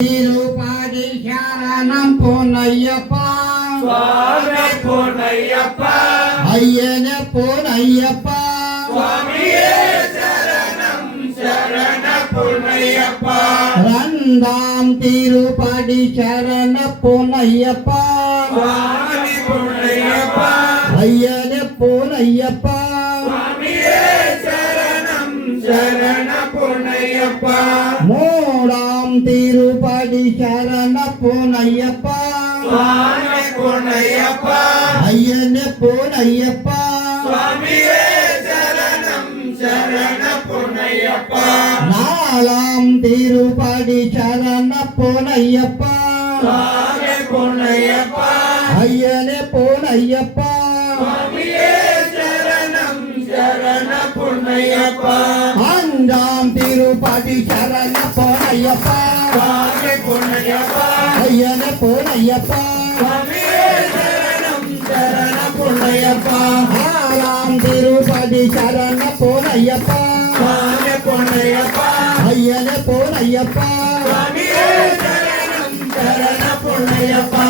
திருப்பதி சரணம் பொன்னையப்பா சுவாமி பொன்னையப்பா ஐயனே பொன்னையப்பா சுவாமியே சரணம் சரண பொன்னையப்பா ரந்தாம் திருப்பதி சரண பொன்னையப்பா சுவாமி பொன்னையப்பா ஐயனே பொன்னையப்பா சுவாமியே சரணம் சரண பொன்னையப்பா மூடாம் திருப்பதி சரண பொன்னையப்பா சுவாமி பொன்னையப்பா ஐயனே பொன்னையப்பா சுவாமியே சரணம் சரண பொன்னையப்பா நாலாம் திருப்பதி சரண பொன்னையப்பா சுவாமி பொன்னையப்பா ஐயனே பொன்னையப்பா சுவாமியே சரணம் சரண பொன்னையப்பா அஞ்சாம் திருப்பதி சரண பொன்னையப்பா சுவாமி பொன்னையப்பா ஐயனே பொன்னையப்பா சுவாமியே சரணம் சரண பொன்னையப்பா ஆறாம் திருப்பதி சரண பொன்னையப்பா சுவாமி பொன்னையப்பா ஐயனே பொன்னையப்பா சுவாமியே சரணம் சரண பொன்னையப்பா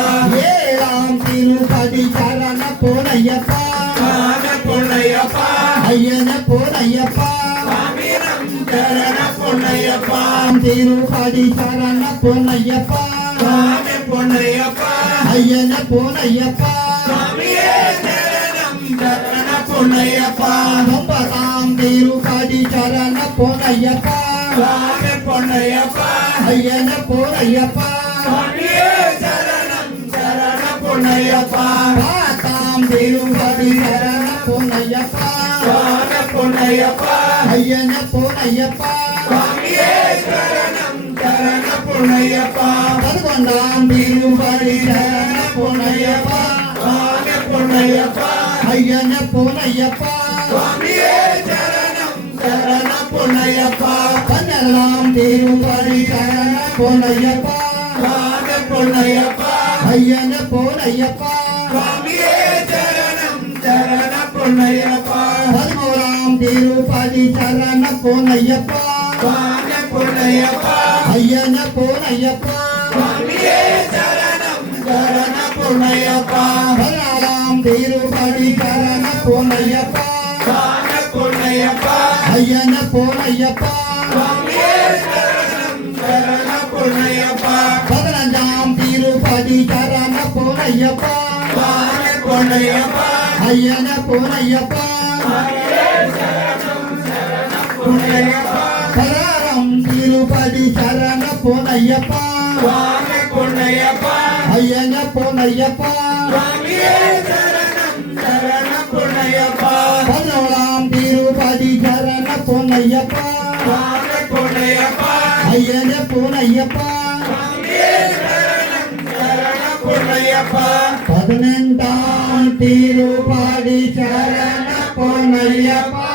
ஏழாம் திருப்பதி சரண பொன்னையப்பா சுவாமி பொன்னையப்பா ஐயனே பொன்னையப்பா சுவாமிரம் சரண பொன்னையப்பா திருப்பதி சரண பொன்னையப்பா சுவாமி பொன்னையப்பா ஐயனே பொன்னையப்பா சுவாமியே சரணம் சரண பொன்னையப்பா ஒன்பதாம் திருப்பதி சரண பொன்னையப்பா சுவாமி பொன்னையப்பா ஐயனே பொன்னையப்பா சுவாமியே சரணம் சரண பொன்னையப்பா பத்தாம் திருப்பதி சரண பொன்னையப்பா சுவாமி பொன்னையப்பா ஐயனே பொன்னையப்பா சுவாமியே சரணம் சரண பொன்னையப்பா பதினொன்றாம் திருப்பதி சரண பொன்னையப்பா சுவாமி பொன்னையப்பா ஐயனே பொன்னையப்பா சுவாமியே சரணம் சரண பொன்னையப்பா பன்னெண்டாம் திருப்பதி சரண பொன்னையப்பா சுவாமி பொன்னையப்பா ஐயனே பொன்னையப்பா சுவாமியே சரணம் சரண பொன்னையப்பா பதினோராம் திருப்பதி சரண பொன்னையப்பா சுவாமி பொன்னையப்பா ஐயனே பொன்னையப்பா சுவாமியே சரணம் சரண பொன்னையப்பா பதினாறாம் திருப்பதி சரண பொன்னையப்பா சுவாமி பொன்னையப்பா ஐயனே பொன்னையப்பா சுவாமியே சரணம் சரண பொன்னையப்பா பதினஞ்சாம் திருப்பதி சரண பொன்னையப்பா சுவாமி பொன்னையப்பா ஐயனே பொன்னையப்பா சுவாமியே சரணம் சரண பொன்னையப்பா பதினாறாம் திருப்பதி சரண பொன்னையப்பா சுவாமி பொன்னையப்பா ஐயனே பொன்னையப்பா சுவாமியே சரணம் சரண பொன்னையப்பா பதினோராம் திருப்பதி சரண பொன்னையப்பா சுவாமி பொன்னையப்பா ஐயனே பொன்னையப்பா சுவாமியே சரணம் சரண பொன்னையப்பா பதினெண்டாம் திருப்பதி சரண பொன்னையப்பா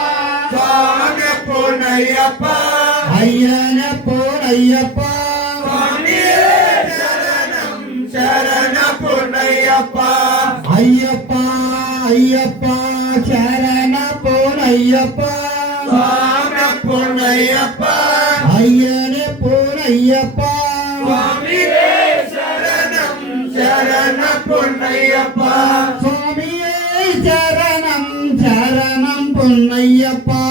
சுவாமி பொன்னையப்பா ஐயனே பொன்னையப்பா சுவாமியே சரணம் சரண பொன்னையப்பா ஐயப்பா ஐயப்பா சரண பொன்னையப்பா சுவாமி பொன்னையப்பா ஐயனே பொன்னையப்பா சுவாமியே சரணம் சரண பொன்னையப்பா சுவாமியே சரணம் சரணம் பொன்னையப்பா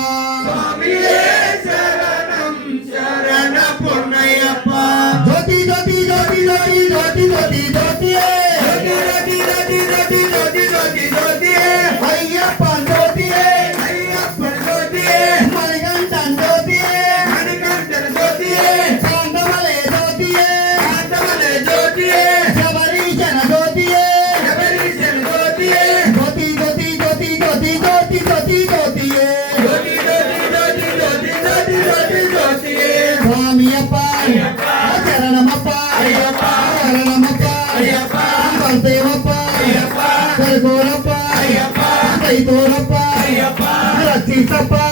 சுவாமியே சரணம் சரண பொன்னையப்பா ஜோதி ஜோதி ஜோதி ஜோதி ஜோதி ஜோதி ஜோதியே ஜோதி ஜோதி ஜோதி ஜோதி ஜோதி ஜோதியே ஐயப்பன் ஜோதியே ஐயப்பன் ஜோதியே மணிகண்டன் ஜோதியே மணிகண்டன் ஜோதியே காந்தமலை ஜோதியே காந்தமலை ஜோதியே சபரீஷன ஜோதியே శబరీశన్ జోతియే ஜோதி ஜோதி ஜோதி ஜோதி ஜோதி ஜோதி ஜோதியே జోతి జోతి జోతి జోతి జోతి జోతి జోతియే சுவாமியப்பா சரணமப்பா అయ్యప్ప சரணமப்பா అయ్యప్ప பல்தேவப்பா అయ్యప్ప கருகோரப்பா అయ్యప్ప கைதோரப்பா అయ్యప్ప ரட்சித்தப்பா